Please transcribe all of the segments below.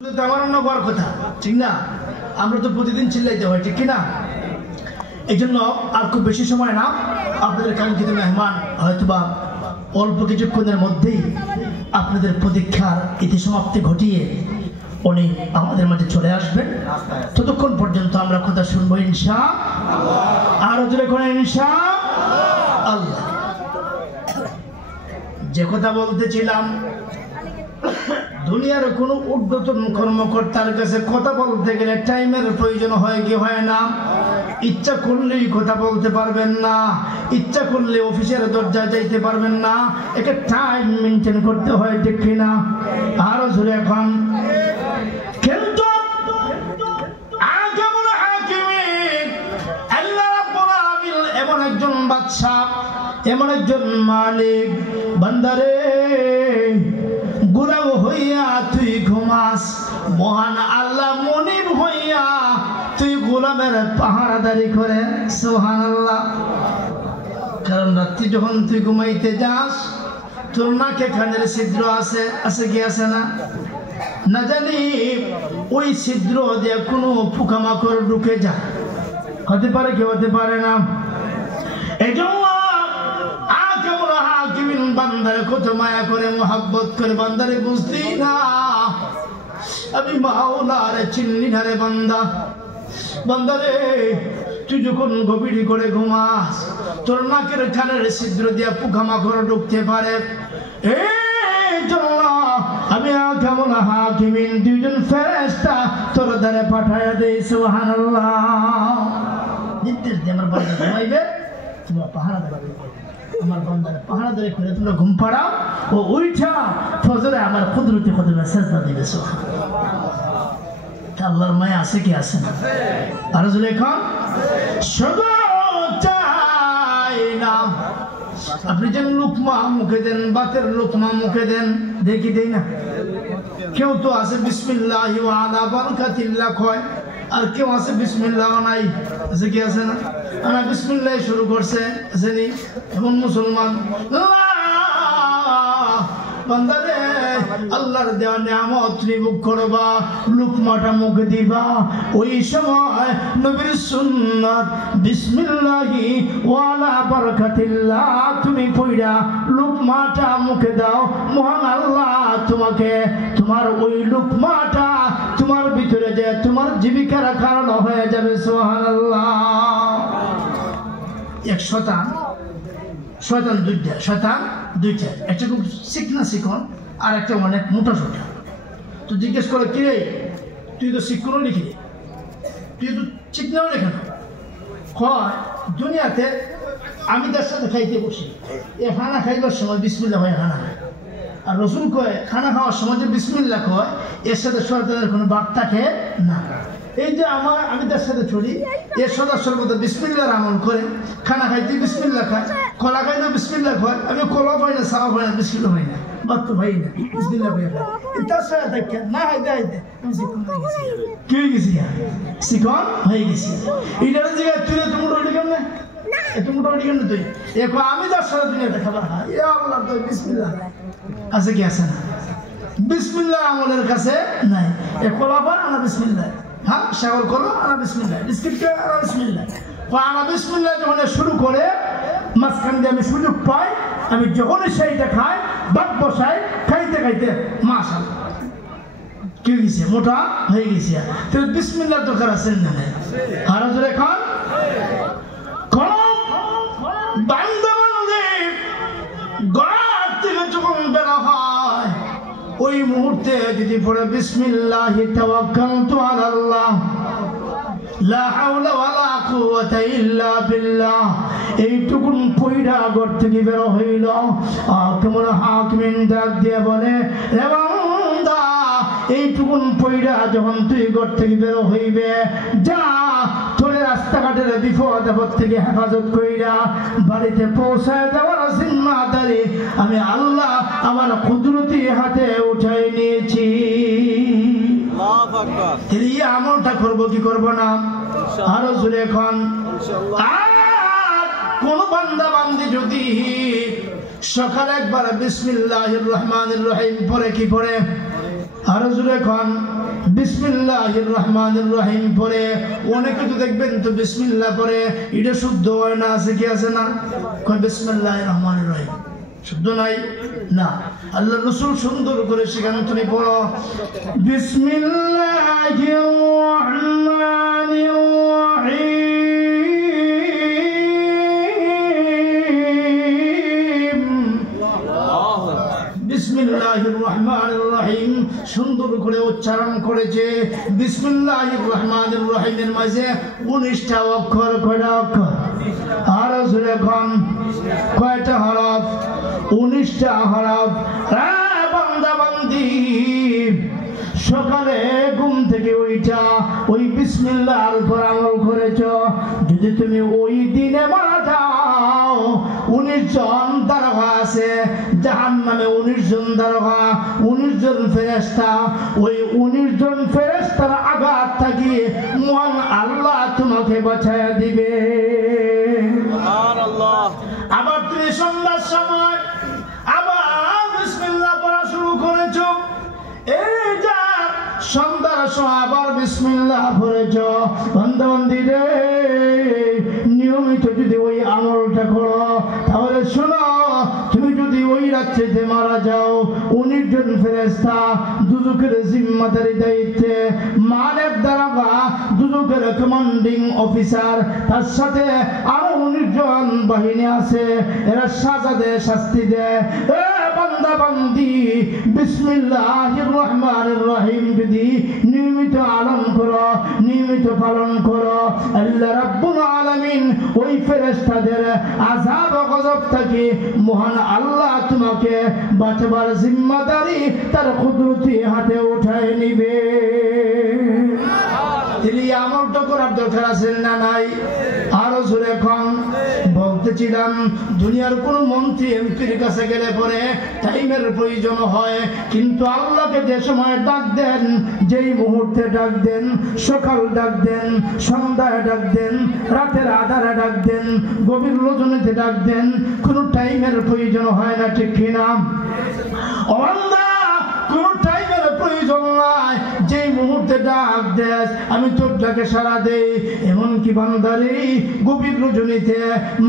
কথা ঠিক না, আমরা তো প্রতিদিন চিল্লাইতে হয় ঠিক কিনা। এই জন্য আর খুব বেশি সময় না, আপনাদের কাঙ্ক্ষিত মেহমান হয়তোবা অল্প কিছুক্ষণের মধ্যেই আপনাদের প্রতীক্ষার ইতিসমাপ্তি ঘটিয়ে উনি আমাদের মাঝে চলে আসবেন। ততক্ষণ পর্যন্ত আমরা কথা শুনবো ইনশাআল্লাহ। আরো জোরে করে ইনশাআল্লাহ। যে কথা বলতেছিলাম, দুনিয়ার কোন ঊর্ধ্বতন কর্মকর্তার কাছে কথা বলতে গেলে টাইমের প্রয়োজন হয় কি হয় না? ইচ্ছা করলেই কথা বলতে পারবেন না, ইচ্ছা করলে অফিসের দরজা যাইতে পারবেন না, একটা টাইম মেনটেন করতে হয় ঠিক কিনা। আরো জোরে এখন কিন্তু এমন একজন বাদশা, এমন একজন মালিক, বান্দারে গোলাম হইয়া তুই ঘুমাস, মহান আল্লাহ মনিব হইয়া তুই গোলামের পাহারাদারি করে। সুবহানাল্লাহ। কারণ রাত্রি যখন তুই ঘুমাইতে যাস, তোর নাকে কানের ছিদ্র আছে, আছে কি আছে না? না জানি ওই ছিদ্র দিয়ে কোনো পোকামাকড় ঢুকে যায়, হতে পারে কি হতে পারে না। এই জন্য বান্দারে কত মায়া করে মোহাব্বত করে, বান্দারে বুঝতি না আমি মাওলারে চিন্নি না রে বান্দা। বান্দারে তুই যখন গভীর করে ঘুমাস, তোর নাকের কানের ছিদ্র দিয়া পোকামাকড় ঢুকতে পারে। এই জন্য আমি কেমন হাকিমিন দুইজন ফেরেশতা তোর দ্বারে পাঠাইয়া দেই। সুবহানাল্লাহ। নির্দেশ দিয়ে আমার বান্দা ঘুমাইবে, তোমরা পাহারা দেবে, আমার বান্দারে পাহারাদারি করে তোমরা ঘুম পাড়াও, ও উইঠা ফজরে আমার কুদরতি কদমে সেজদা দিবে। সুবহানাল্লাহ। আল্লাহর মায়া আছে কি আছে না? আর যদি এখন শুধু চাই না আপনি যেন লুকমা মুখে দেন, বাতের লুকমা মুখে দেন, দেখি দেই না। কেউ তো আছে বিসমিল্লাহি ওয়া আলা বারাকাতিল্লাহ কয়, আর কেউ আছে বিসমিল্লাহ নাই, আছে কি আছে না? আমরা বিসমিল্লাহ শুরু করছে, আসেনি এমন মুসলমান। বান্দারে আল্লাহর দেওয়া নিয়ামত তুমি ভোগ করবা, লুকমাটা মুখে দিবা, ওই সময় নবীর সুন্নাত বিসমিল্লাহি ওয়া আলা বারাকাতিল্লাহ তুমি পড়া লুকমাটা মুখে দাও। মহান আল্লাহ তোমাকে তোমার ওই লুকমাটা তোমার ভিতরে যে তোমার জীবিকার কারণ হয়ে যাবে। সুবহানাল্লাহ। এক শয়তান দুইটা, একটা খুব শিখনা শিখন আর একটা অনেক মোটা সোটা। তো জিজ্ঞেস করে, কি রে তুই তো শিক্ষণও লিখি, তুই তো চিকনাও লেখা না। হয় দুনিয়াতে আমি তার সাথে খাইতে বসি, এ খানা খাইবার সময় বিসমিল্লাহ হয় খানা খায়, আর রসুল কয় খানা খাওয়ার সময় যে বিসমিল্লাহ কয় এর সাথে শয়তানের কোনো বাদ থাকে না। এই যে আমি তার সাথে চলি, এর সদস্যের মতো বিসমিল্লাহর আমল করে, খানা খাইতে বিসমিল্লাহ খায়, কলা খাইতে বিসমিল্লাহ খায়, আমি কলা পাই না, সারা পাই না, বিসমিল্লাহ পাই না, বাদ তো ভাই না, বিসমিল্লাহ পাই না। তার সাথে থাকে না হাইতে আমি শিখন হয়ে গেছি। কি হয়ে গেছি? শিখন হয়ে গেছি। এইটার জায়গায় তুই এত মোটামুটি কেন না, এত মোটামুটি কেন তুই? এখন আমি তার সাথে দুনিয়াতে খাবার খাই, এ আল্লাহ তো বিসমিল্লাহ আছে কি আছে না? বিসমিল্লাহ আমলের কাছে নাই। এ কলা পান আনা বিসমিল্লাহ, হ্যাঁ শাগল করো আনা বিসমিল্লাহ, বিস্কিটকে আনা বিসমিল্লাহ, আনা বিসমিল্লাহ যখন শুরু করে মাঝখান দিয়ে আমি সুযোগ পাই, আমি যখনই সেইটা খাই বাদ বসাই, খাইতে খাইতে মাশাআল্লাহ কি হয়েছে, মোটা হয়ে গেছে। তো বিসমিল্লাহ দরকার আছে না? আর জোরে খান কোন বান্দা বান্দে ঘর থেকে যখন বের হয়, ওই মুহূর্তে যদি পড়ে বিসমিল্লাহি তাওয়াক্কালতু আলাল্লাহ লা হাওলা ওয়ালা কুওয়াতা ইল্লা বিল্লাহ, এইটুকুন পয়রা ঘর থেকে বের হইল, কেমন হাকিমিন ডাক দিয়ে বলে, রে বান্দা এইটুকুন পয়রা যখন তুই ঘর থেকে বের হইবে, যা তোরে রাস্তাঘাটের বিপদ আপদ থেকে হেফাজত কইরা বাড়িতে পৌঁছায় দেওয়ার জিম্মাদারি আমি আল্লাহ আমার কুদরতি হাতে উঠাই নিয়েছি। এই আমলটা করবো কি করবো না? আরো জোরে এখন। কোন বান্দা বান্দি যদি সকালে একবার বিসমিল্লাহির রহমানির রহিম পড়ে কি পড়ে, আরো জোরে কোন বিসমিল্লাহির রহমানির রহিম পড়ে অনেকে তো দেখবেন তো বিসমিল্লাহ পড়ে এটা শুদ্ধ হয় না, আছে কি আছে না? কয় বিসমিল্লাহির রহমানির রহিম শুদ্ধ নাই না। আল্লাহ রাসূল সুন্দর করে সেখানে তুমি পড়ো বিসমিল্লাহির রহমানির রহিম, বিসমিল্লাহির রহমানির রহিম সুন্দর করে উচ্চারণ করেছে। বিসমিল্লাহির রহমানির রহিমের মাঝে 19টা অক্ষর, কয়টা অক্ষর? আর যখন কয়টা হরফ? 19টা হরফ। বান্দা বান্দি সকালে ঘুম থেকে ওইটা ওই বিসমিল্লাহর উপর আমল করেছ, যদি তুমি ওই দিনে মারা যাও 19 জন দারোগা আছে জাহান্নামে, 19 জন দারোগা, 19 জন ফেরেশতা, ওই 19 জন ফেরেশতার আঘাত থেকে মহান আল্লাহ তোমাকে বাঁচায়া দিবে। সুবহানাল্লাহ। আবার তুমি সন্ধ্যার সময় আবার বিসমিল্লাহ পড়া শুরু করেছ, এই যা সন্ধ্যার সময় আবার বিসমিল্লাহ পড়েছ। বান্দা বান্দি রে, নিয়মিত যদি ওই আমলটা করো তাহলে শোনো, তুমি যদি ওই রাত্রিতে মারা যাও 19 জন ফেরেশতা দুজকের জিম্মাদারি দায়িত্বে, মালিক দারোগা দুজকের কমান্ডিং অফিসার, তার সাথে আরো 19 জন বাহিনী আছে, এরা সাজা দেয়, শাস্তি দেয়। বান্দা বান্দি বিসমিল্লাহির রহমানির রহিম যদি নিয়মিত আলম করো, নিয়মিত পালন করো, আল্লাহ রাব্বুল আলামিন ওই ফেরেশতাদের আযাব ও গজব থেকে মহান আল্লাহ তোমাকে বাঁচাবার জিম্মাদারি তার কুদরতি হাতে উঠায় নিবে। তিনি আমলটা করার দরকার আছে না নাই? আরো জোরে কম বলতেছিলাম, দুনিয়ার কোন মন্ত্রী এমপির কাছে গেলে পরে টাইমের প্রয়োজন হয়, কিন্তু আল্লাহকে যে সময় ডাক দেন, যেই মুহূর্তে ডাক দেন, সকাল ডাক দেন, সন্ধ্যায় ডাক দেন, রাতের আধারে ডাক দেন, গভীর রজনীতে ডাক দেন, কোন টাইমের প্রয়োজন হয় না, ঠিক কিনা? কোন টাইমের প্রয়োজন নাই, যে মুহূর্তে ডাক দেস আমি তোর ডাকে সাড়া দেই। এমনকি বান্দারে গভীর রজনীতে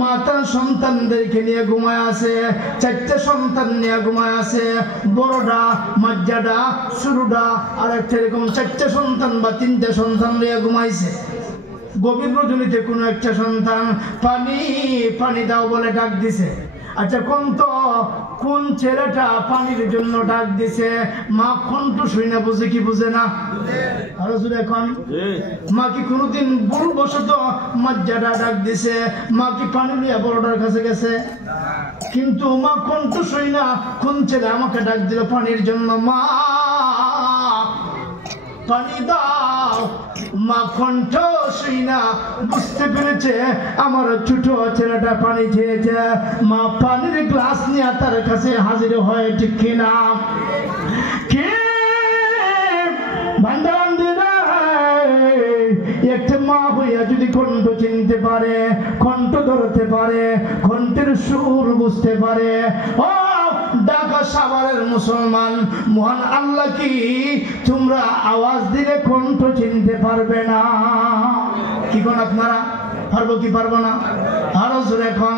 মাতার সন্তানদেরকে নিয়ে ঘুমায় আছে, 4টে সন্তান নিয়ে ঘুমায় আছে, বড়টা, মাঝাটা, ছোটটা, আর একটা এরকম 4টে সন্তান বা 3টে সন্তান নিয়ে ঘুমাইছে। গভীর রজনীতে কোনো একটা সন্তান পানি পানি দাও বলে ডাক দিছে। আচ্ছা, কোন ছেলেটা পানির জন্য ডাক দিছে? মা কণ্ঠ শুই না, বুঝে কি বুঝে না? আরো শুনে এখন মা কি কোনোদিন বড় বসত মজ্জাটা ডাক দিছে? মা কি পানি নিয়ে বড়টার কাছে গেছে? কিন্তু মা কণ্ঠ শুই না, কোন ছেলে আমাকে ডাক দিল পানির জন্য, মা পানি দাও। মা কণ্ঠ শুই না বুঝতে পেরেছে আমার ছোট ছেলেটা পানি চেয়েছে, মা পানির গ্লাস নিয়ে তার কাছে হাজির হয়, ঠিক কিনা? কে একটা মা হইয়া যদি কণ্ঠ চিনতে পারে, কণ্ঠ ধরতে পারে, কণ্ঠের সুর বুঝতে পারে, ও ঢাকা সাভারের মুসলমান, মহান আল্লাহ কি তোমরা আওয়াজ দিলে কণ্ঠ চিনতে পারবে না? কি কোন আপনারা পারবো কি পারবো না? আরো জোরে কোন।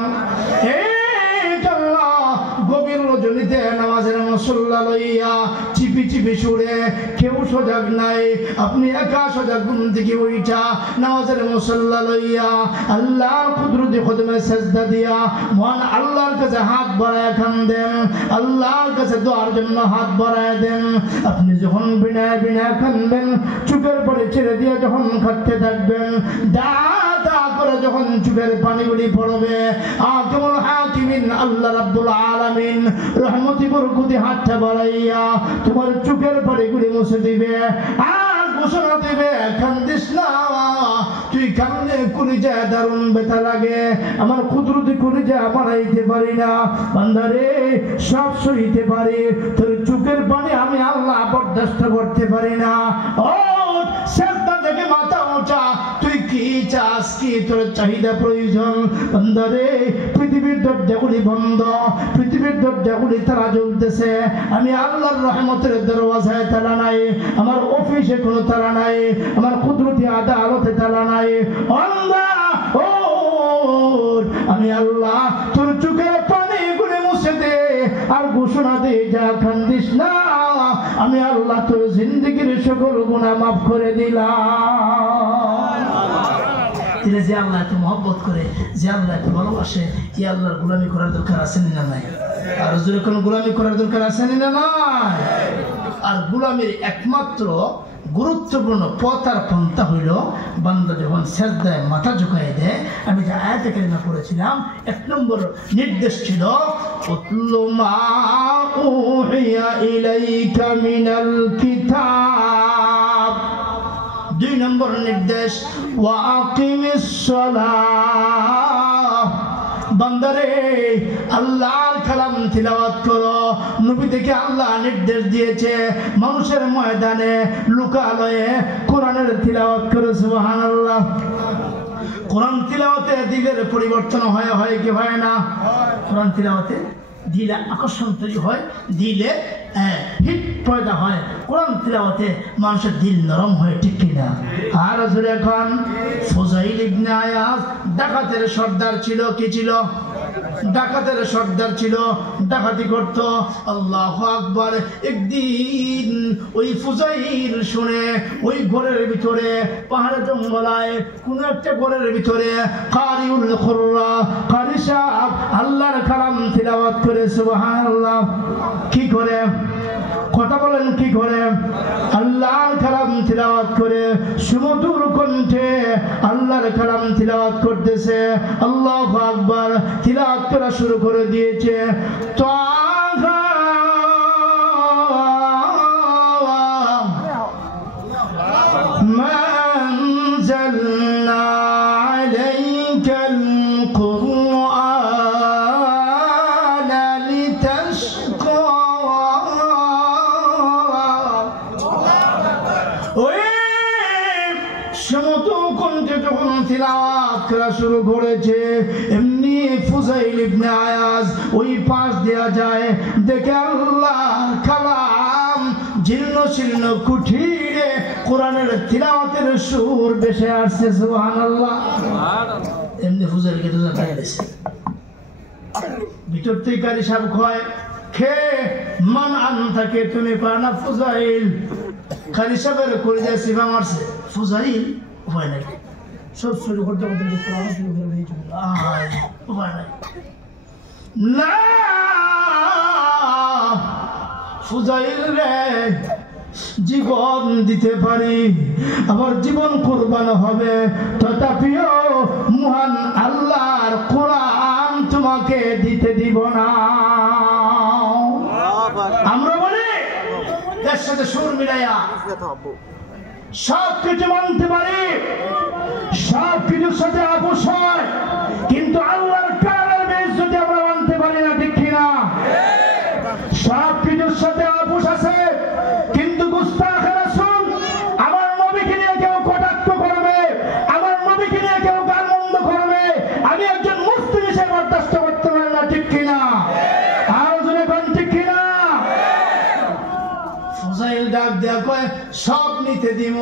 গভীর রজনীতে নামাজের মুসল্লা লইয়া চিপি চিপি সুরে, কেউ সজাগ নাই, আপনি একা সজাগ ঘুম থেকে উঠা নামাজের মুসল্লা লইয়া আল্লাহর কুদরতি কদমে সেজদা দিয়া মহান আল্লাহর কাছে হাত বাড়ায় কান্দেন, আল্লাহর কাছে দোয়ার জন্য হাত বাড়ায় দেন। আপনি যখন বিনায় বিনায় কান্দেন, চোখের পরে ছেড়ে দিয়ে যখন কাঁদতে থাকবেন, দাদা করে যখন চোখের পানিগুলি পড়বে, কেমন হাকিমিন আল্লাহ রাব্বুল আলামিন রহমতি বরকতি হাতটা বাড়াইয়া তোমার চোখের পানিগুলি মুছে দিবে, আর ঘোষণা দিবে, কান্দিস না, তুই কান্দে কলিজা দারুণ ব্যথা লাগে, আমার কুদরতি কলিজা বাড়াইতে পারি না, বান্দারে সব সইতে পারি, তোর চোখের পানি আমি আল্লাহ বরদাস্ত করতে পারি না। ও সেজদা থেকে মাথা ওঠা, তুই কি চাস কি, তোর চাহিদা প্রয়োজন। বান্দারে পৃথিবীর দরজাগুলি বন্ধ, পৃথিবীর দরজাগুলি তারা জ্বলতেছে, আমি আল্লাহর রহমতের দরওয়াজায় তালা নাই, আমার অফিসে কোনো তালা নাই, আমার কুদরতি আদালতে তালা নাই। আমি আল্লাহ তোর চোখের পানি গুলি মুছে দে আর ঘোষণা দে, যা কান্দিস না, আমি আল্লাহ তোর জিন্দগির সকল গুনাহ মাফ করে দিলাম। যে আল্লাহ এত মহব্বত করে, যে আল্লাহ এত ভালোবাসে, এই আল্লাহর গোলামি করার দরকার আছে না নাই? আর জোরে কোনো গোলামি করার দরকার আছে না নাই? আর গোলামির একমাত্র গুরুত্বপূর্ণ পথ আর পন্থা হইল বান্দা যখন সেজদায় মাথা ঝুঁকাই দেয়। আমি যে আয়াতে কারিমা পড়েছিলাম, 1 নম্বর নির্দেশ ছিল উতলু মা উহিয়া ইলাইকা মিনাল কিতাব। 2 নম্বর নির্দেশ ওয়া আকিমিস সালাহ। বান্দারে আল্লাহর কালাম তিলাওয়াত করো। নবী থেকে আল্লাহ নির্দেশ দিয়েছে মানুষের ময়দানে লুকালয়ে কোরআনের তিলাওয়াত করো। সুবহানাল্লাহ। কোরআন তিলাওয়াতে দিলের পরিবর্তন হয় কি হয় না? কোরআন তিলাওয়াতে দিলে আকর্ষণ তৈরি হয়, দিলে হিট পয়দা হয়। কোরআন তিলাওয়াতে মানুষের দিল নরম হয়, ঠিক কিনা? আর এখন ফুজাইল ইবনে আয়াজ ডাকাতের সর্দার ছিল। কি ছিল? ডাকাতের সর্দার ছিল, ডাকাতি করত। আল্লাহু আকবার। একদিন ওই ফুজাইল শুনে ওই ঘরের ভিতরে পাহাড়ে জঙ্গলায় কোন একটা ঘরের ভিতরে কারিউল খুররা কারি সাহেব আল্লাহর কালাম তিলাওয়াত করে। সুবহানাল্লাহ। কি করে? কথা বলেন, কি করে? আল্লাহর কালাম তিলাওয়াত করে, সুমধুর কণ্ঠে আল্লাহর কালাম তিলাওয়াত করতেছে। আল্লাহু আকবার। তিলাওয়াত করা শুরু করে দিয়েছে। তাহা মানজালনা আলাইকাল কুরআনা লিতাশকা। যখন তিলাওয়াত করা শুরু করেছে, এমনি ফুজাইল ইবনে আয়াজ ওই পাশ দেয়া যায়, দেখে আল্লাহর কালাম জীর্ণ শীর্ণ কুঠিরে কোরআনের তিলাওয়াতের সুর ভেসে আসছে। সুবহানাল্লাহ। এমনি ফুজাইলকে তো দেখা গেছে ভিতর থেকে কারি সাহেব কয়, খে মান আনতাকে তুমি পানা ফুজাইল। কারি সাহেবের করে যায় সিবা মারছে। ফুজাইল উপায় নাই, সব শুরু করতে করতে শুরু করে দিয়েছিল। উপায় নাই না, ফুজাইল রে জীবন দিতে পারি, আবার জীবন কুরবান হবে, তথাপিও মহান আল্লাহর কোরআন তোমাকে দিতে দিব না। আমরা বলি এর সাথে সুর মিলাইয়া সব কিছু মানতে পারি, সব কিছুর সাথে আপোষ হয়, কিন্তু আল্লাহর কালামের বেইজ্জতি আমরা মানতে পারি না, ঠিক কিনা? সব কিছুর সাথে আপোষ আছে, কিন্তু গুস্তাখ রাসূল আমার নবীকে নিয়ে কেউ কটাক্ষ করবে, আমার নবীকে নিয়ে কেউ গালমন্দ করবে, আমি একজন মুসলিম হিসেবে বরদাস্ত করতে পারি না, ঠিক কিনা? আর জোরে কোন ঠিক কিনা? ফুজাইল ডাক দেয়া কয়, সব নিতে দিব,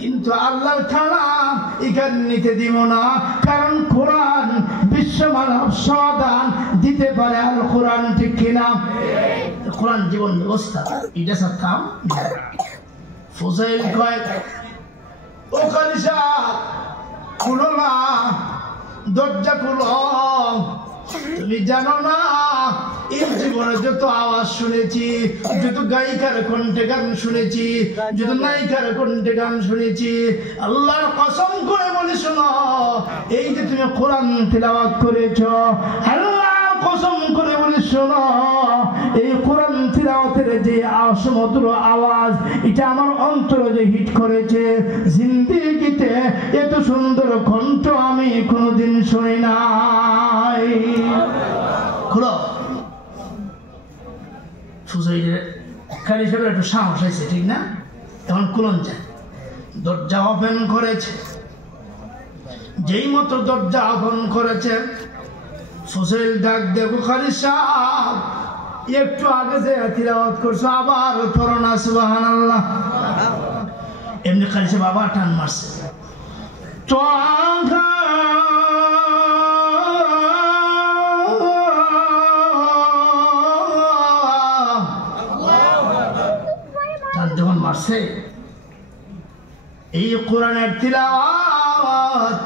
কিন্তু আল্লাহর কালাম এখানে নিতে দিব না, কারণ কোরআন বিশ্ব মানব সমাধান দিতে পারে। আল কোরআন, ঠিক কিনা? কোরআন জীবন ব্যবস্থা, এটা সাথে ফুজাইল কয়, ও খালিশা খুলো না, দরজা খুলো। তুমি জানো না এই জীবনে যত আওয়াজ শুনেছি, যত গায়িকার কণ্ঠে গান শুনেছি, যত নায়িকার কণ্ঠে গান শুনেছি, আল্লাহর কসম করে বলি শোনো, এই যে তুমি কোরআন তিলাওয়াত করেছো, আল্লাহর কসম করে বলি শোনো, এই কোরআন তিলাওয়াতের যে সমুদ্র আওয়াজ, এটা আমার অন্তরে যে হিট করেছে, জিন্দেগিতে এত সুন্দর কণ্ঠ আমি কোনোদিন শুনি নাই। খুলো। ফুজাইলের কারি সাহেবের একটু সাহস হয়েছে, ঠিক না? এখন খুলন যায়, দরজা ওপেন করেছে। যেই মতো দরজা আহ্বান করেছে ফজল ডাক দেব খালি সাহেব একটু আগে যে তিলাওয়াত করছো আবার পড়ো না সুবহানাল্লাহ। এমনি খালি সাহেব আবার টান মারছে টান যখন মারছে এই কোরআনের তিলাওয়াত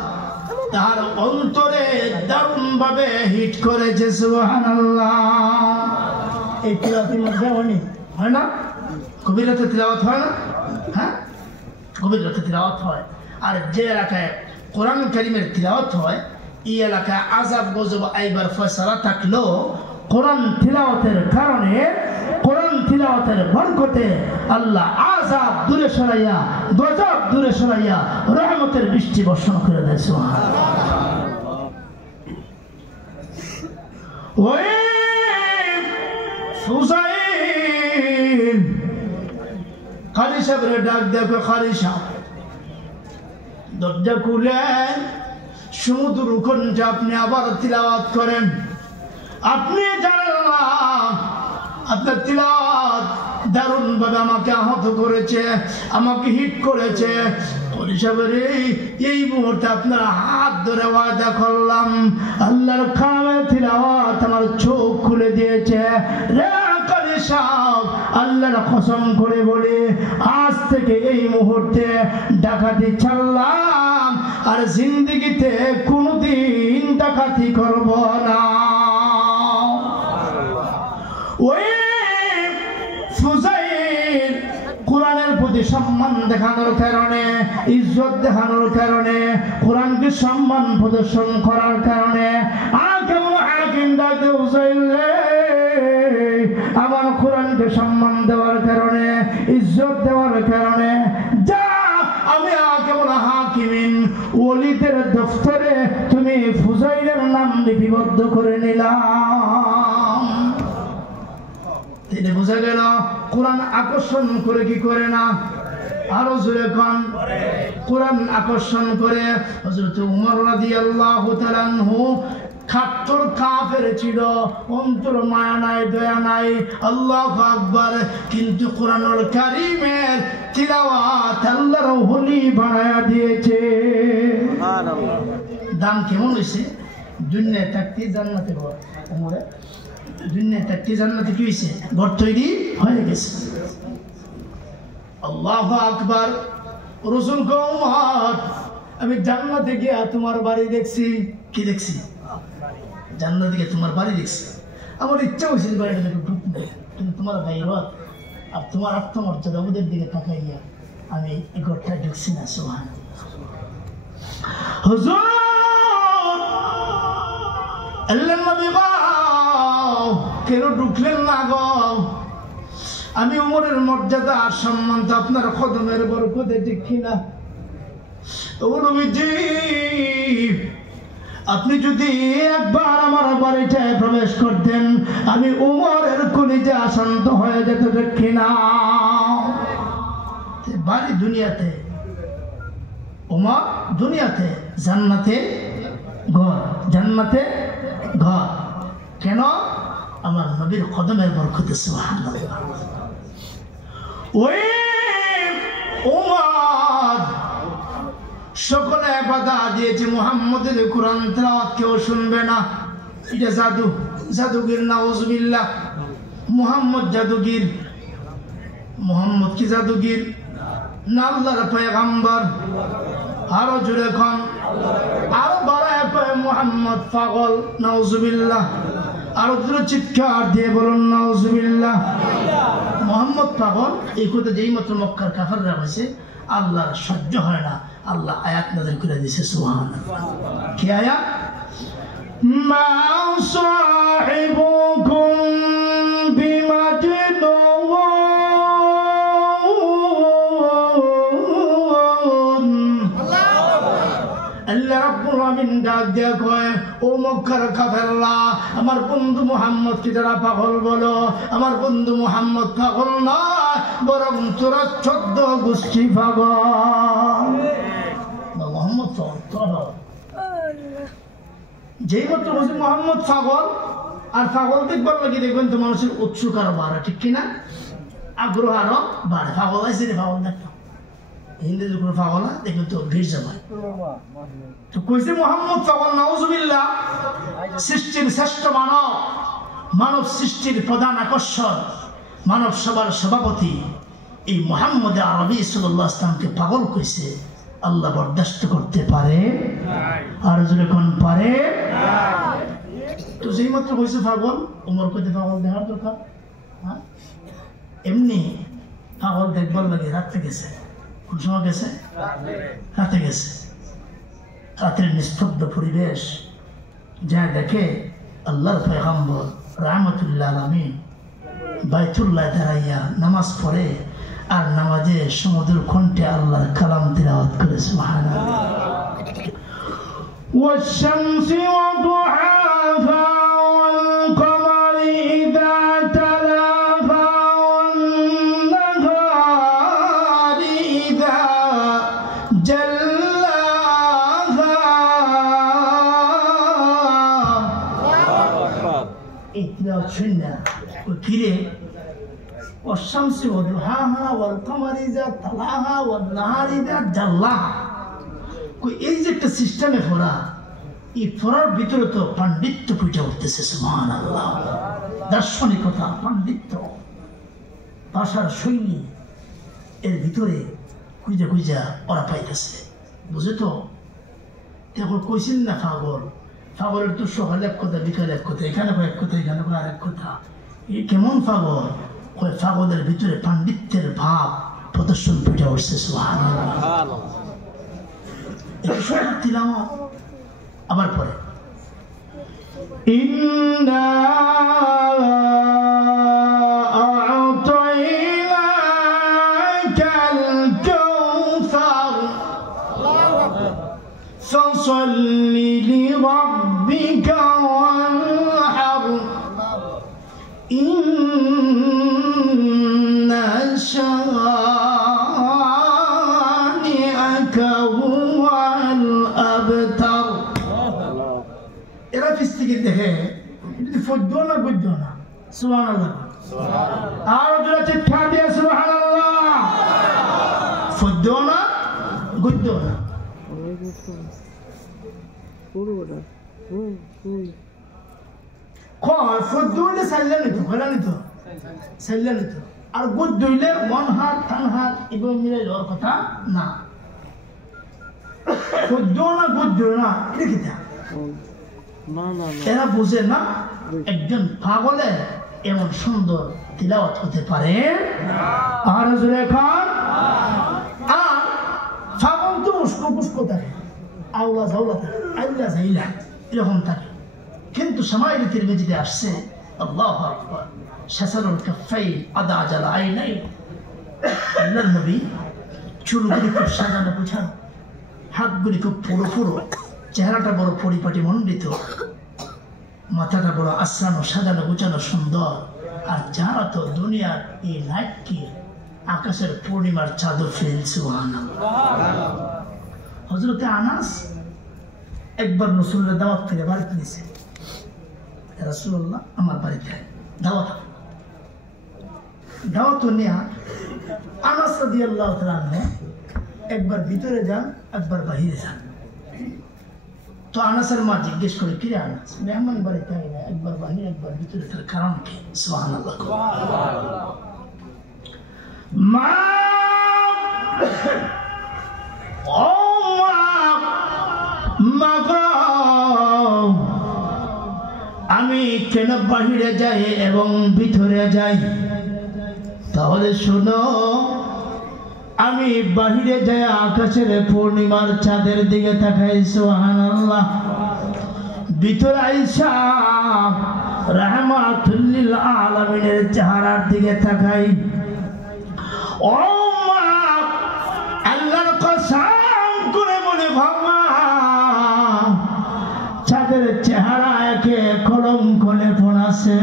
তার অন্তরে দারুণ ভাবে হিট করেছে সুবহানাল্লাহ। এই তিলাওয়াতের মধ্যে হয় না কবির রাতে তিলাওয়াত হয় না? হ্যাঁ কবির রাতে তিলাওয়াত হয়। আর যে এলাকায় কোরআন কারীমের তিলাওয়াত হয় এই এলাকায় আযাব গজব আইবার ফয়সালা থাকলেও কোরআন তিলাওয়াতের কারণে কোরআন তিলাওয়াতের বরকতে আল্লাহ আযাব দূরে সরাইয়া গজব দূরে সরাইয়া রহমতের বৃষ্টি বর্ষণ করে দেয় সুবহানাল্লাহ। ওই হুসাইন খালি সাহেবের ডাক দেখো খালি সাহেব দরজা খুলেন সমুদ্র উৎকণ্ঠে আপনি আবার তিলাওয়াত করেন। আপনি জানলাম আপনার তিলাওয়াত দারুণ ভাবে আমাকে আহত করেছে আমাকে হিট করেছে। এই মুহূর্তে আপনার হাত ধরে ওয়াদা করলাম আল্লাহর কালামের তিলাওয়াত আমার চোখ খুলে দিয়েছে রে কালি সাহেব আল্লাহর কসম করে বলে আজ থেকে এই মুহূর্তে ডাকাতি ছাড়লাম আর জিন্দেগিতে কোনোদিন ডাকাতি করব না। ওই ফুজাইল কোরআনের প্রতি সম্মান দেখানোর কারণে ইজ্জত দেখানোর কারণে কোরআনকে সম্মান প্রদর্শন করার কারণে আমার কোরআনকে সম্মান দেওয়ার কারণে ইজ্জত দেওয়ার কারণে যা আমি কেমন হাকিমিন ওলিদের দফতরে তুমি ফুজাইলের নাম লিপিবদ্ধ করে নিলাম। তিনি বুঝে গেল কোরআন আকর্ষণ করে কি করে না? আরো জোরে কোন কোরআন আকর্ষণ করে। হযরত উমর রাদিয়াল্লাহু তাআলা আনহু খাট্টর কাফের ছিল, অন্তর মায়া নাই দয়া নাই, আল্লাহু আকবার, কিন্তু কোরআনুল কারীমের তিলাওয়াত আল্লাহর ওলি বানায়া দিয়েছে। সুবহানাল্লাহ। দাম কেমন হইছে? দুনিয়ায় থাকতে জান্নাতে ঘর। উমরে দুনিয়ায় থাকতে জান্নাতে কি হইছে? ঘর তৈরি হয়ে গেছে। আল্লাহু আকবার। রাসূল কও উমর আমি জান্নাতে গিয়া তোমার বাড়ি দেখছি। কি দেখছি? জান্নাতে গিয়ে তোমার বাড়ি দেখছি। আমার ইচ্ছা হয়েছে বাড়িটা ঢুকতে, কিন্তু তোমার গায়রত আর তোমার আত্মমর্যাদা ওদের দিকে তাকাইয়া আমি এই ঘরটা ঢুকছি না। সুবহানাল্লাহ। হুজুর আল্লাহর নবী কেন ঢুকলেন না গো? আমি উমরের মর্যাদা আর সম্মান তো আপনার কদমের বরকতে দেখি না। ও নবীজি আপনি যদি একবার আমার বাড়িটায় প্রবেশ করতেন আমি উমরের কলিজা শান্ত হয়ে যেত দেখি না। বাড়ি দুনিয়াতে, উমর দুনিয়াতে, জান্নাতে ঘর, জান্নাতে ঘর। কেন? আমার নবীর কদমের বরকতে। সুবহানাল্লাহ। ওই উমর সকলে বাধা দিয়েছে মুহাম্মদের কোরআন তেলাওয়াত কেউ শুনবে না, এটা জাদু, জাদুগির, নাউজুবিল্লাহ। মুহাম্মদ জাদুগির? মুহাম্মদ কি জাদুগির না আল্লাহর পয়গম্বর? আরো জোরে কোন, আরো বাড়ায় কয় মুহাম্মদ পাগল, নাউজুবিল্লাহ। আরো জোরে চিৎকার দিয়ে বলুন নাউজুবিল্লাহ। মুহাম্মদ পাগল এই কথা যেই মাত্র মক্কার কাফেররা হয়েছে আল্লাহর সহ্য হয় না, আল্লাহ আয়াত নাযিল করে দিয়েছে। সুবহানাল্লাহ। কি আয়াত? মা সাহিবুকুম বিমাজনুন। আল্লাহ রাব্বুল আলামিন ডাক দিয়ে কয় ও মক্কার কাফেররা আমার বন্ধু মুহাম্মদ কি যারা পাগল বলো? আমার বন্ধু মুহাম্মদ পাগল না, বরং তোরা 14 গোষ্ঠী পাগল। মুহাম্মদ পাগল, যেই মাত্র বলছি মোহাম্মদ পাগল, আর পাগল দেখবার লাগে দেখবেন তো মানুষের উৎসুক আরো বাড়ে, ঠিক কিনা? আগ্রহ আরো বাড়ে। পাগল আছে রে, পাগল দেখো হিন্দি যুগ পাগল দেখবেন তো ভিড় জমায়। তো কইছে মোহাম্মদ পাগল, নাউজুবিল্লাহ। সৃষ্টির শ্রেষ্ঠ মানব, মানব সৃষ্টির প্রধান আকর্ষণ, মানব সভার সভাপতি এই মুহাম্মদ আরবি সাল্লাল্লাহু আলাইহি ওয়াসাল্লামকে পাগল কইছে। আল্লাহ বরদাস্ত করতে পারে? আর যদি কোন পারে? তো যেই মাত্র কইছে পাগল, ওমর কইতে পাগল দেখার দরকার? হ্যাঁ, এমনি পাগল দেখবার লাগে রাত্রে গেছে। কোন সময় গেছে? রাতে গেছে। রাতের নিস্তব্ধ পরিবেশ যা দেখে আল্লাহর পয়গম্বর রাহমাতুল্লাহ আলামিন বাইতুল্লাহ দাঁড়াইয়া নামাজ পড়ে, আর নামাজে সমুদ্র কণ্ঠে আল্লাহর কালাম তিলাওয়াত করে। সুবহানাল্লাহ। والشمس وضحاها والقمر إذا تلاها والنهار إذا جلاها إتلا شنا وكيره والشمس وضحاها والقمر إذا تلاها والنهار إذا جلاها। এই যে একটা সিস্টেমে পড়া, এই পড়ার ভিতরে তো পাণ্ডিত্য ফুটে উঠতেছে। সুবহানাল্লাহ। দার্শনিকতা, পাণ্ডিত্য, ভাষার শৈলী এর ভিতরে খুঁজে খুঁজা ওরা পাইতেছে। বুঝে তো? তখন কইছেন না পাগল, পাগলের তো সকালে এক কথা, বিকালে এক কথা, এখানে এক কথা, এখানে আর এক কথা। এই কেমন পাগল? ওই পাগলের ভিতরে পাণ্ডিত্যের ভাব প্রদর্শন ফুটে উঠছে। সুবহানাল্লাহ। তিলাওয়াত আবার পরে ইন্না আ'তাইনাকাল কাউসার ফাসাল্লি লিরাব্বিকা ওয়ানহার ইন্না শানি'আকা এরা ফিস্তিকে দেখে ফদ্য না গদ্য না। সুবহানাল্লাহ। আর যারা চিৎকার দিয়ে সুবহানাল্লাহ। ফদ্য না গদ্য না। কয় ফদ্য হলে সাইলেন নিত, হলা নিত, সাইলেন নিত। আর গদ্য হইলে মন হাত টান হাত এগুলো মিলে যাওয়ার কথা না। ফদ্য না গদ্য না, এটা কি তা? এরা বুঝে না একজন পাগলের এমন সুন্দর তিলাওয়াত হতে পারে। আর পাগল তো উস্কো পুস্কো থাকে, আউলা ঝাউলা থাকে, আইলা ঝাইলা এরকম থাকে। কিন্তু সময় রীতির মেজিতে আসছে আল্লাহু আকবার, শাসারুল কাফাইন আদা জাল আইনাইন। আল্লাহর নবী চুলগুলি খুব সাজানো গুছানো, হাতগুলি খুব পুরো পুরো, চেহারাটা বড় পরিপাটি মণ্ডিত, মাথাটা বড় আশ্রানো সাজানো গুছানো সুন্দর। আর যারা তো দুনিয়ার এই নাইটকে আকাশের পূর্ণিমার চাঁদও ফেলছে। সুবহানাল্লাহ। হযরতে আনাস একবার রাসূলের দাওয়াত থেকে বাড়িতে নিয়েছে। রাসূলুল্লাহ আমার বাড়িতে দাওয়াত নিয়ে আনাস রাদিয়াল্লাহু তাআলা একবার ভিতরে যান, একবার বাহিরে যান। তো আনাসের মা জিজ্ঞেস করে, কিরে আনাস, মেহমান বাড়িতে আই না, একবার বাহিরে একবার ভিতরে, তার কারণ কি? সুবহানাল্লাহ। মা ও মা আমি কেন বাহিরে যাই এবং ভিতরে যাই? তাহলে শোনো, আমি বাহিরে যাই আকাশের পূর্ণিমার চাঁদের দিকে তাকাই। সুবহানাল্লাহ। ভিতরে আইসা রাহমাতুল লিল আলামিনের চেহারার দিকে তাকাই। ও মা, আল্লাহর কসম করে বলে ভাবা, চাঁদের চেহারা একে কলঙ্ক লেপন আছে,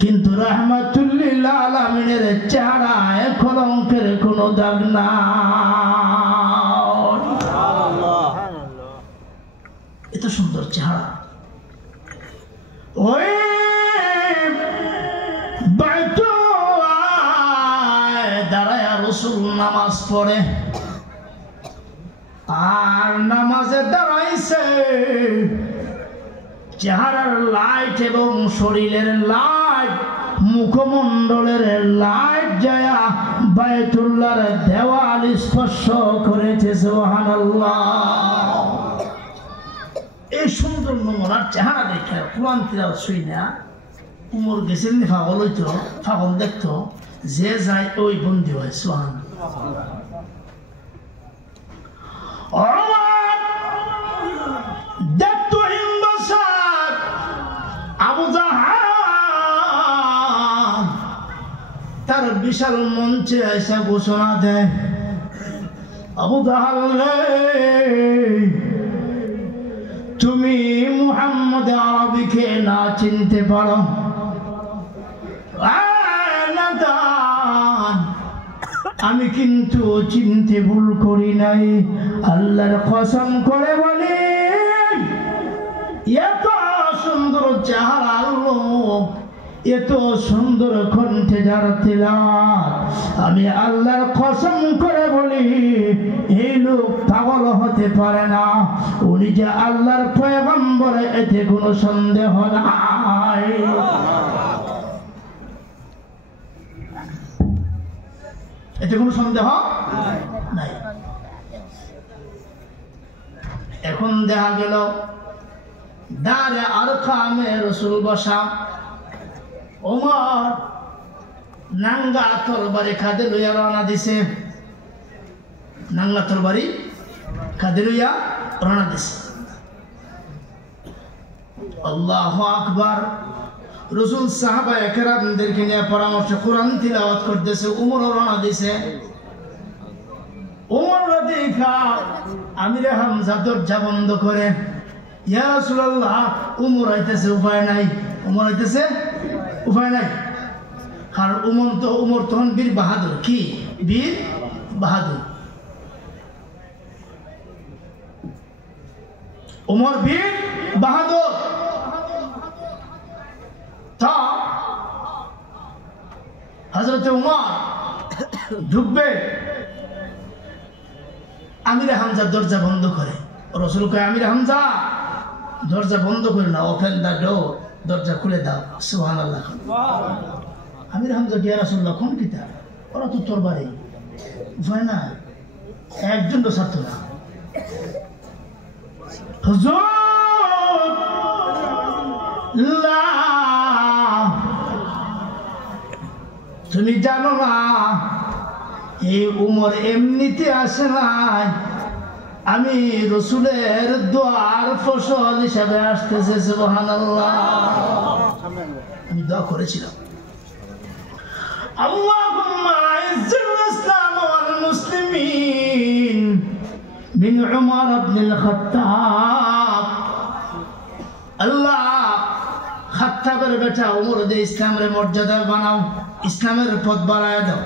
কিন্তু রাহমাতুল লিল আলামিনের চেহারায় কলঙ্কের কোনো দাগ নাই। এত সুন্দর চেহারা, ওই দাঁড়ায় রাসূল নামাজ পড়ে আর নামাজে দাঁড়াইছে চেহারার লাইট এবং শরীরের লাইট মুখমণ্ডলের লাইট যায় বাইতুল্লাহর দেওয়াল স্পর্শ করেছে সুবহানাল্লাহ। এই সুন্দর নমুনার চেহারা দেখে কোরআন তিলাওয়াত শুই না উমর গেছেন পাগল হইতো, পাগল দেখতো, যে যায় ওই বন্দী হয় সুবহানাল্লাহ। আবু জাহাল তার বিশাল মঞ্চে এসে ঘোষণা দেয়, আবু জাহাল রে, তুমি মুহাম্মদ আরবিকে না চিনতে পারো, আমি কিন্তু চিনতে ভুল করি নাই, আল্লাহর কসম করে বলি এত সুন্দর চেহারা লোক, এত সুন্দর কণ্ঠে যার তিলাওয়াত, আমি আল্লাহর কসম করে বলি এই লোক পাগল হতে পারে না, উনি যে আল্লাহর পয়গম্বর এতে কোনো সন্দেহ নাই। এতে কোনো সন্দেহ নাই। এখন দেখা গেল দারে আরকামে রাসূল বসা, ওমর নাঙ্গা তরবারি কাঁধে লইয়া রওনা দিছে, নাঙ্গা তরবারি কাঁধে লইয়া রওনা দিছে। আল্লাহু আকবার। রাসূল সাহাবায়ে কেরামদেরকে নিয়ে পরামর্শ কোরআন তিলাওয়াত করতেছে, ওমর রওনা দিছে। ওমর রাদিয়াল্লাহু আমিরে হামজা দরজা বন্ধ করে, ইয়া রাসূলুল্লাহ ওমর আইতেছে, উপায় নাই, ওমর আইতেছে, উপায় নাই। আর ওমর তখন বীর বাহাদুর, কি বীর বাহাদুর, ওমর বীর বাহাদুর। তা হযরতে ওমর ঢুকবে, আমিরে হামজা দরজা বন্ধ করে। রাসূল কয়, আমিরে হামজা দরজা বন্ধ করে না, ওপেন দা ডোর, দরজা খুলে দাও। সুবহানাল্লাহ। আমির হামজা ইয়া রাসূলুল্লাহ কোন কিতাব, ওরা তো তরবারি, ভয় না, একজন তো ছাত্র না। হুজুর তুমি জানো না এই উমর এমনিতে আসে নাই, আমি রাসূলের দোয়ার ফসল হিসাবে আসতেছে। সুবহানাল্লাহ। আমি দোয়া করেছিলাম, আল্লাহুম্মা আইজ্জিল ইসলাম ওয়াল মুসলিমিন মিন উমর ইবনুল খাত্তাব। আল্লাহ খাত্তাবের বেটা উমর দে ইসলামের মর্যাদা বানাও, ইসলামের পথ বাড়ায় দাও।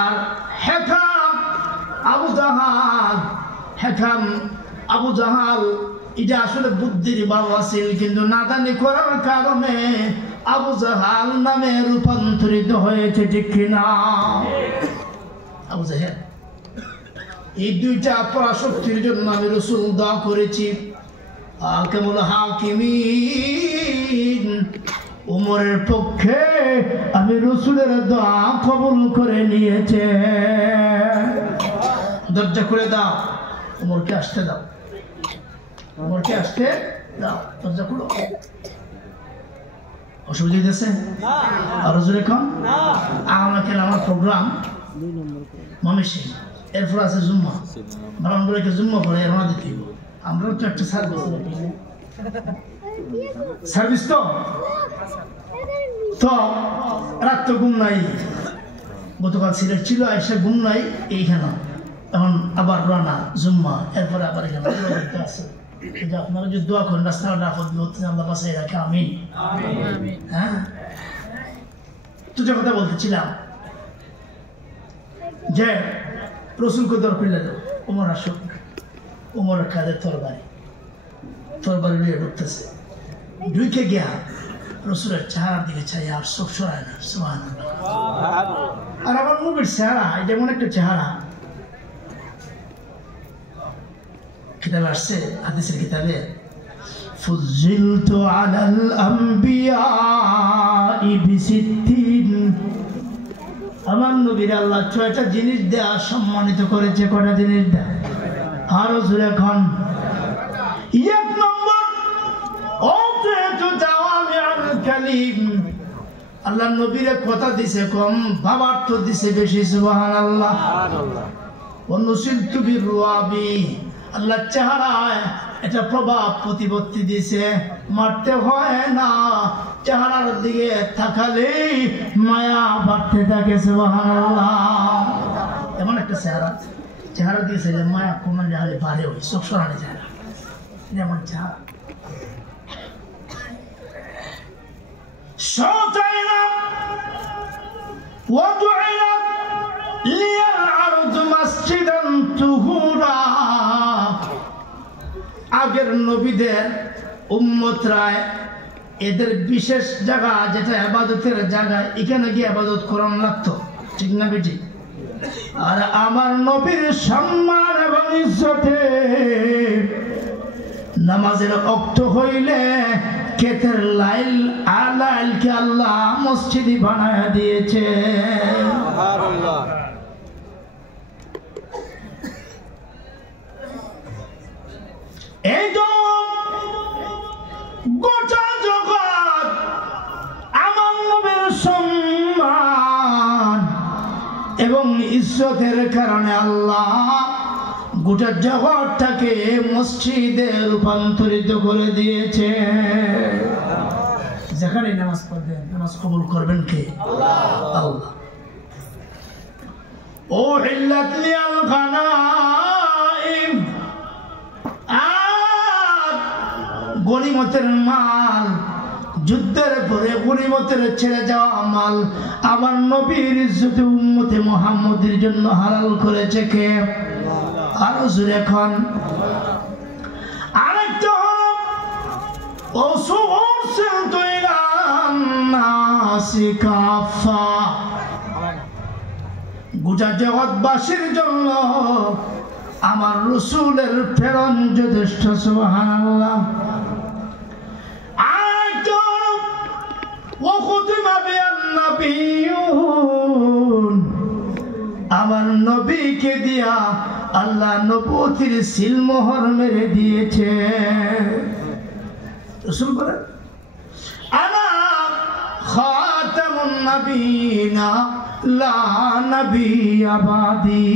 আর হেকাম আবু জাহাল, হেকাম আবু জাহাল এটা আসলে বুদ্ধির বাবা ছিল, কিন্তু নাদানি করার কারণে আবু জাহাল নামে রূপান্তরিত হয়েছে, ঠিক কিনা? আবু জাহেল, এই দুইটা পরাশক্তির জন্য আমি রাসূল দোয়া করেছি। কেমন হাকিমিন, উমরের পক্ষে আমি রাসূলের দোয়া কবুল করে নিয়েছে। দরজা খুলে দাও, উমরকে আসতে দাও, উমরকে আসতে দাও, দরজা খুলো। অসুবিধা দিতেছে? আরো জোরে কম। আমাকে আমার প্রোগ্রাম মমিষি, এরপর আছে জুম্মা, বারানগুলোকে জুম্মা পরে রওনা দিতে হইব। আমরাও তো একটা সার্ভিস তো রাত তো ঘুম নাই, গতকাল সিলেট ছিল, এসে ঘুম নাই এইখানে, এখন আবার রানা জুম্মা, এরপরে আবার এখানে আছে। আপনারা যদি দোয়া করেন রাস্তাঘাট আপদ হচ্ছে আল্লাহ বাসায় রাখে, আমিন। হ্যাঁ, তো যে কথা বলতেছিলাম যে রাসূলকে দর করলে ওমর আসুক, ওমরের কাঁধে তরবারি, তরবারি নিয়ে ঢুকতেছে। ঢুকে গিয়া রসুলের চেহারার দিকে চাই আর চোখ সরায় না, সুবহানাল্লাহ। আর আমার নবীর চেহারা যেমন একটা চেহারা, কিতাবে আসছে, হাদিসের কিতাবে, ফুজ্জিলতু আলাল আমবিয়াই বিসিত্তিন, আমার নবীর আল্লাহ 6টা জিনিস দেয়া সম্মানিত করেছে। কটা জিনিস দেয়া? আরো জোরে খান। এক নম্বর, আল্লাহ নবীর কথা দিছে কম, বাবার তো দিছে বেশি, সুবহানাল্লাহ। আল্লাহ চেহারায় এটা প্রভাব প্রতিপত্তি দিছে, মারতে হয় না, চেহারার দিকে তাকালেই মায়া বাড়তে থাকে, সুবহানাল্লাহ। এমন একটা চেহারা দিয়েছে যে মায়া কোন জায়গায় বাড়ে, ওই চোখ সরানো যায় না, যেমন চেহারা। আগের নবীদের উম্মতরায় এদের বিশেষ জায়গা, যেটা ইবাদতের জায়গা, এখানে গিয়ে ইবাদত করানো লাগতো, ঠিক না বেটি? আর আমার নবীর সম্মান এবং ইজ্জতে নামাজের ওয়াক্ত হইলে ক্ষেতের লাইল আলাইলকে আল্লাহ মসজিদে বানায়া দিয়েছে, সুবহানাল্লাহ। এই তো গোটা জগৎ আমার নবীর সম্মান এবং ইজ্জতের কারণে আল্লাহ গোটা জগৎটাকে মসজিদে রূপান্তরিত করে দিয়েছে। যেখানে নামাজ পড়বেন, নামাজ কবুল করবেন কে? আল্লাহ। ও হিল্লাত লিয়াল গানাইম, গনিমতের মাল, যুদ্ধের পরে গনিমতের ছেড়ে যাওয়া মাল আমার নবীর ইজ্জতে উম্মতে মুহাম্মদের জন্য হালাল করেছে কে? আরো জোরে এখন। আরেকটা হলো ওসুরসিলতু ইলান নাসি কাফা, গোটা জগৎবাসীর জন্য আমার রাসূলের প্রেরণ যথেষ্ট, সুবহানাল্লাহ। আরেকটা হলো ওয়াকুতিমা বিয়ান নাবিয়্যুন, আমার নবীকে দিয়া আল্লাহ নবুয়তির সিলমোহর মেরে দিয়েছে। রাসূল বলেন, আনা খাতামুন নবিয়িনা লা নবিয়্যা বাদি,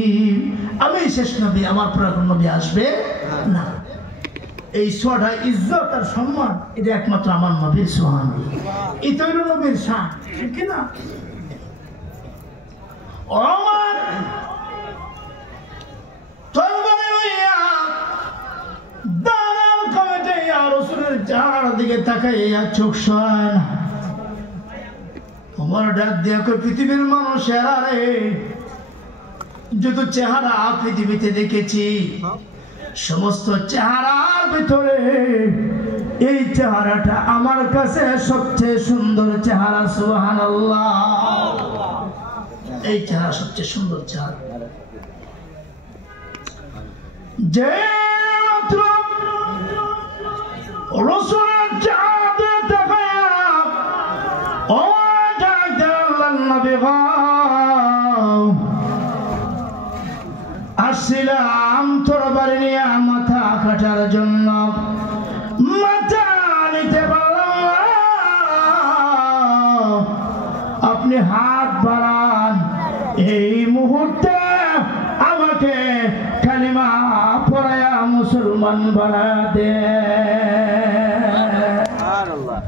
আমি শেষ নবী, আমার পরে কোন নবী আসবে না। এই ছটা ইজ্জত আর সম্মান এটা একমাত্র আমার নবীর, সুবহানাল্লাহ। এটা হলো নবীর শান, ঠিক না? ওমর তরবারি লইয়া দাঁড়াল কমেটে রাসূলের চেহারার দিকে তাকাইয়া চোখ সরায় না। ওমর ডাক দিয়া কই, পৃথিবীর মানুষেরা রে, যত চেহারা পৃথিবীতে দেখেছি সমস্ত চেহারার ভিতরে এই চেহারাটা আমার কাছে সবচেয়ে সুন্দর চেহারা, সুবহানাল্লাহ। এই চেহারা সবচেয়ে সুন্দর চেহারা। যে রাসূলের চেহারা দেখায়া ও ডাক্তার নবী আসছিলাম তরবারি নিয়ে মাথা কাটার জন্য, মাথা নিতে পারলাম। আপনি হাত বাড়ান, এই মুহূর্তে আমাকে কালিমা পড়ায়া মুসলমান বানায়া দে। সুবহানাল্লাহ,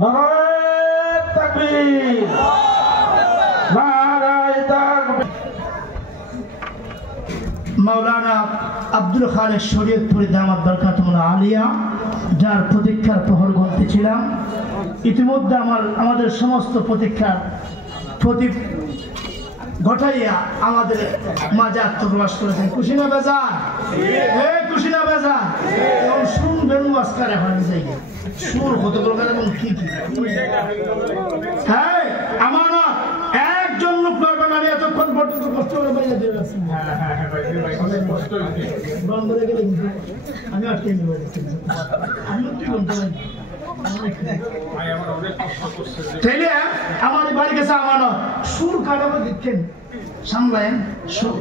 নারায়ে তাকবীর, নারায়ে তাকবীর। মাওলানা আব্দুল খালেক শরীয়তপুরী দামাত বরকাতুল আলিয়া, যার প্রতীক্ষার প্রহর গুনতেছিলাম, ইতিমধ্যে আমাদের সমস্ত প্রতীক্ষার ঘটাইয়া আমাদের মাঝে আত্মপ্রকাশ করেছেন। খুশি না বেজার? খুশি না বেজা এখন শুনবেন ওয়াজকার এখন জায়গা সুর কতগুলো কাজ এবং কি কি হ্যাঁ আমার না একজন লোক পারবেন আমি এতক্ষণ পর্যন্ত কষ্ট করে বাইরে দিয়ে আসছি বন্ধ করে গেলে আমি আটকে নিব আমি কি বলতে পারি তাইলে আমার বাড়ি গেছে আমার সুর কাটাবো দিচ্ছেন সামলায়েন সুর